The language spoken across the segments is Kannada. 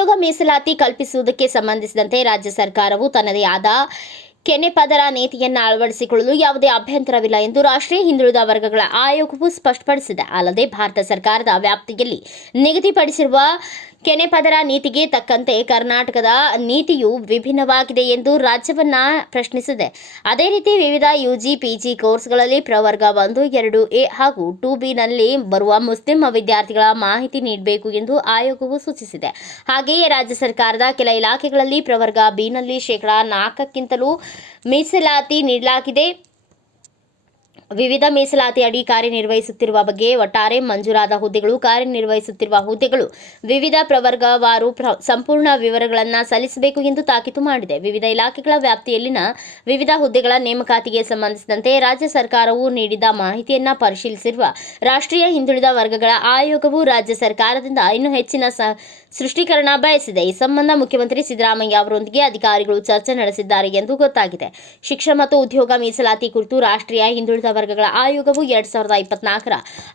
ಮೀಸಲಾತಿ ಕಲ್ಪಿಸುವುದಕ್ಕೆ ಸಂಬಂಧಿಸಿದಂತೆ ರಾಜ್ಯ ಸರ್ಕಾರವು ತನ್ನದೇ ಆದ ಕೆನೆ ಪದರ ನೀತಿಯನ್ನು ಅಳವಡಿಸಿಕೊಳ್ಳಲು ಯಾವುದೇ ಅಭ್ಯಂತರವಿಲ್ಲ ಎಂದು ರಾಷ್ಟ್ರೀಯ ಹಿಂದುಳಿದ ವರ್ಗಗಳ ಆಯೋಗವು ಸ್ಪಷ್ಟಪಡಿಸಿದೆ. ಅಲ್ಲದೆ ಭಾರತ ಸರ್ಕಾರದ ವ್ಯಾಪ್ತಿಯಲ್ಲಿ ನಿಗದಿಪಡಿಸಿರುವ ಕೆನೆ ಪದರ ನೀತಿಗೆ ತಕ್ಕಂತೆ ಕರ್ನಾಟಕದ ನೀತಿಯು ವಿಭಿನ್ನವಾಗಿದೆ ಎಂದು ರಾಜ್ಯವನ್ನ ಪ್ರಶ್ನಿಸಿದೆ. ಅದೇ ರೀತಿ ವಿವಿಧ ಯುಜಿ, ಪಿಜಿ ಕೋರ್ಸ್ಗಳಲ್ಲಿ ಪ್ರವರ್ಗ ಒಂದು, ಎರಡು, ಎ ಹಾಗೂ ಟು ಬಿನಲ್ಲಿ ಬರುವ ಮುಸ್ಲಿಂ ವಿದ್ಯಾರ್ಥಿಗಳ ಮಾಹಿತಿ ನೀಡಬೇಕು ಎಂದು ಆಯೋಗವು ಸೂಚಿಸಿದೆ. ಹಾಗೆಯೇ ರಾಜ್ಯ ಸರ್ಕಾರದ ಕೆಲ ಇಲಾಖೆಗಳಲ್ಲಿ ಪ್ರವರ್ಗ ಬಿನಲ್ಲಿ ಶೇಕಡಾ ನಾಲ್ಕಕ್ಕಿಂತಲೂ ಮೀಸಲಾತಿ ನೀಡಲಾಗಿದೆ. ವಿವಿಧ ಮೀಸಲಾತಿ ಅಡಿ ಕಾರ್ಯನಿರ್ವಹಿಸುತ್ತಿರುವ ಬಗ್ಗೆ ಒಟ್ಟಾರೆ ಮಂಜೂರಾದ ಹುದ್ದೆಗಳು ಕಾರ್ಯನಿರ್ವಹಿಸುತ್ತಿರುವ ಹುದ್ದೆಗಳು. ವಿವಿಧ ಪ್ರವರ್ಗವಾರು ಪ್ರ- ಸಂಪೂರ್ಣ ವಿವರಗಳನ್ನು ಸಲ್ಲಿಸಬೇಕು ಎಂದು ತಾಕೀತು ಮಾಡಿದೆ. ವಿವಿಧ ಇಲಾಖೆಗಳ ವ್ಯಾಪ್ತಿಯಲ್ಲಿನ ವಿವಿಧ ಹುದ್ದೆಗಳ ನೇಮಕಾತಿಗೆ ಸಂಬಂಧಿಸಿದಂತೆ ರಾಜ್ಯ ಸರ್ಕಾರವು ನೀಡಿದ ಮಾಹಿತಿಯನ್ನು ಪರಿಶೀಲಿಸಿರುವ ರಾಷ್ಟ್ರೀಯ ಹಿಂದುಳಿದ ವರ್ಗಗಳ ಆಯೋಗವು ರಾಜ್ಯ ಸರ್ಕಾರದಿಂದ ಇನ್ನೂ ಹೆಚ್ಚಿನ ಸೃಷ್ಟೀಕರಣ ಬಯಸಿದೆ. ಈ ಸಂಬಂಧ ಮುಖ್ಯಮಂತ್ರಿ ಸಿದ್ದರಾಮಯ್ಯ ಅವರೊಂದಿಗೆ ಅಧಿಕಾರಿಗಳು ಚರ್ಚೆ ನಡೆಸಿದ್ದಾರೆ ಎಂದು ಗೊತ್ತಾಗಿದೆ. ಶಿಕ್ಷಣ ಮತ್ತು ಉದ್ಯೋಗ ಮೀಸಲಾತಿ ಕುರಿತು ರಾಷ್ಟ್ರೀಯ ಹಿಂದುಳಿದ ವರ್ಗಗಳ ಆಯೋಗವು ಎರಡ್ ಸಾವಿರದ ಇಪ್ಪತ್ನಾಲ್ಕರ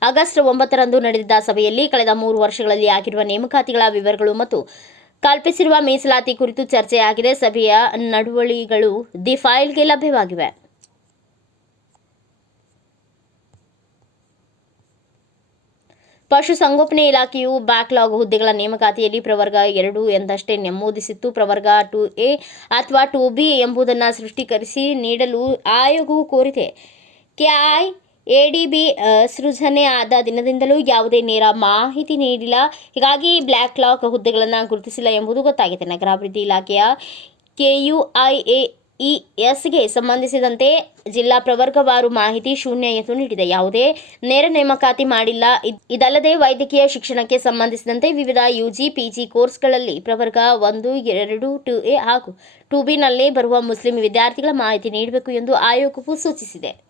ಆಗಸ್ಟ್ ಒಂಬತ್ತರಂದು ನಡೆದಿದ್ದ ಸಭೆಯಲ್ಲಿ ಕಳೆದ ಮೂರು ವರ್ಷಗಳಲ್ಲಿ ಆಗಿರುವ ನೇಮಕಾತಿಗಳ ವಿವರಗಳು ಮತ್ತು ಕಲ್ಪಿಸಿರುವ ಮೀಸಲಾತಿ ಕುರಿತು ಚರ್ಚೆಯಾಗಿದೆ. ಸಭೆಯ ನಡುವಳಿಗಳು ದಿ ಫೈಲ್ಗೆ ಲಭ್ಯವಾಗಿವೆ. ಪಶುಸಂಗೋಪನೆ ಇಲಾಖೆಯು ಬ್ಯಾಕ್ಲಾಗ್ ಹುದ್ದೆಗಳ ನೇಮಕಾತಿಯಲ್ಲಿ ಪ್ರವರ್ಗ ಎರಡು ಎಂದಷ್ಟೇ ನಮೂದಿಸಿತ್ತು. ಪ್ರವರ್ಗ ಟು ಎ ಅಥವಾ ಟು ಬಿ ಎಂಬುದನ್ನು ಸೃಷ್ಟೀಕರಿಸಿ ನೀಡಲು ಆಯೋಗವು ಕೋರಿದೆ. ಕೆಐ ಎಡಿಬಿ ಸೃಜನೆ ಆದ ದಿನದಿಂದಲೂ ಯಾವುದೇ ನೇರ ಮಾಹಿತಿ ನೀಡಿಲ್ಲ. ಹೀಗಾಗಿ ಬ್ಲ್ಯಾಕ್ ಲಾಕ್ ಹುದ್ದೆಗಳನ್ನು ಗುರುತಿಸಿಲ್ಲ ಎಂಬುದು ಗೊತ್ತಾಗಿದೆ. ನಗರಾಭಿವೃದ್ಧಿ ಇಲಾಖೆಯ ಎ ಇ ಎಸ್ಗೆ ಸಂಬಂಧಿಸಿದಂತೆ ಜಿಲ್ಲಾ ಪ್ರವರ್ಗವಾರು ಮಾಹಿತಿ ಶೂನ್ಯ ಎಂದು ನೀಡಿದೆ. ಯಾವುದೇ ನೇರ ನೇಮಕಾತಿ ಮಾಡಿಲ್ಲ. ಇದ್- ಇದಲ್ಲದೆ ವೈದ್ಯಕೀಯ ಶಿಕ್ಷಣಕ್ಕೆ ಸಂಬಂಧಿಸಿದಂತೆ ವಿವಿಧ ಯುಜಿ, ಪಿಜಿ ಕೋರ್ಸ್ಗಳಲ್ಲಿ ಪ್ರವರ್ಗ ಒಂದು, ಎರಡು ಟು ಎ ಹಾಗೂ ಟು ಬಿನಲ್ಲಿ ಬರುವ ಮುಸ್ಲಿಂ ವಿದ್ಯಾರ್ಥಿಗಳ ಮಾಹಿತಿ ನೀಡಬೇಕು ಎಂದು ಆಯೋಗವು ಸೂಚಿಸಿದೆ.